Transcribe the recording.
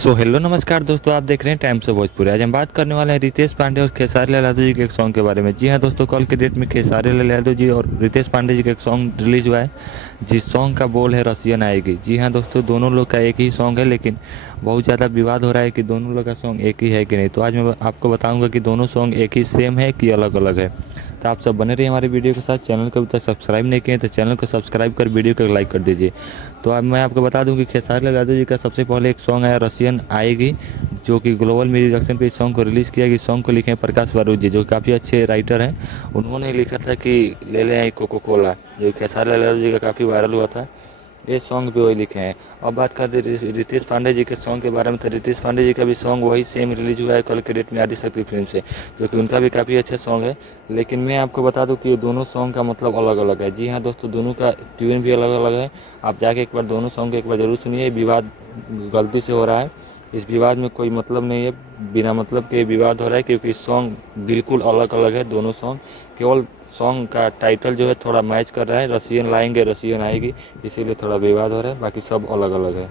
Hello नमस्कार दोस्तों, आप देख रहे हैं टाइम्स ऑफ भोजपुरी। आज हम बात करने वाले हैं रितेश पांडे और खेसारी लाल यादव जी के एक सॉन्ग के बारे में। जी हाँ दोस्तों, कल के डेट में खेसारी लाल यादव जी और रितेश पांडे जी का एक सॉन्ग रिलीज हुआ है, जिस सॉन्ग का बोल है रसियन आएगी। जी हाँ दोस्तों, दोनों लोग का एक ही सॉन्ग है, लेकिन बहुत ज़्यादा विवाद हो रहा है कि दोनों लोग का सॉन्ग एक ही है कि नहीं। तो आज मैं आपको बताऊँगा कि दोनों सॉन्ग एक ही सेम है कि अलग अलग है। तो आप सब बने रहिए हमारे वीडियो के साथ। चैनल को अभी तक सब्सक्राइब नहीं किए तो चैनल को सब्सक्राइब कर वीडियो को लाइक कर दीजिए। तो अब मैं आपको बता दूं कि खेसारी लाल यादव जी का सबसे पहले एक सॉन्ग आया रसियन आएगी, जो कि ग्लोबल म्यूजिक एक्शन पे इस सॉन्ग को रिलीज़ किया। इस सॉन्ग को लिखे हैं प्रकाश बारूद जी, जो काफ़ी अच्छे राइटर हैं। उन्होंने लिखा था कि ले ले आई कोको कोला, जो खेसारी लाल यादव जी का काफ़ी वायरल हुआ था। ये सॉन्ग भी वही लिखे हैं। अब बात करते रितेश पांडे जी के सॉन्ग के बारे में, तो रितेश पांडे जी का भी सॉन्ग वही सेम रिलीज हुआ है कल के डेट में आदिशक्ति फिल्म से, जो कि उनका भी काफ़ी अच्छा सॉन्ग है। लेकिन मैं आपको बता दूं कि ये दोनों सॉन्ग का मतलब अलग अलग है। जी हाँ दोस्तों, दोनों का ट्यून भी अलग अलग है। आप जाके एक बार दोनों सॉन्ग एक बार जरूर सुनिए। विवाद गलती से हो रहा है, इस विवाद में कोई मतलब नहीं है, बिना मतलब के विवाद हो रहा है, क्योंकि सॉन्ग बिल्कुल अलग अलग है दोनों सॉन्ग। केवल सॉन्ग का टाइटल जो है थोड़ा मैच कर रहा है, रसियन लाएंगे रसियन आएगी, इसीलिए थोड़ा विवाद हो रहा है, बाकी सब अलग अलग है।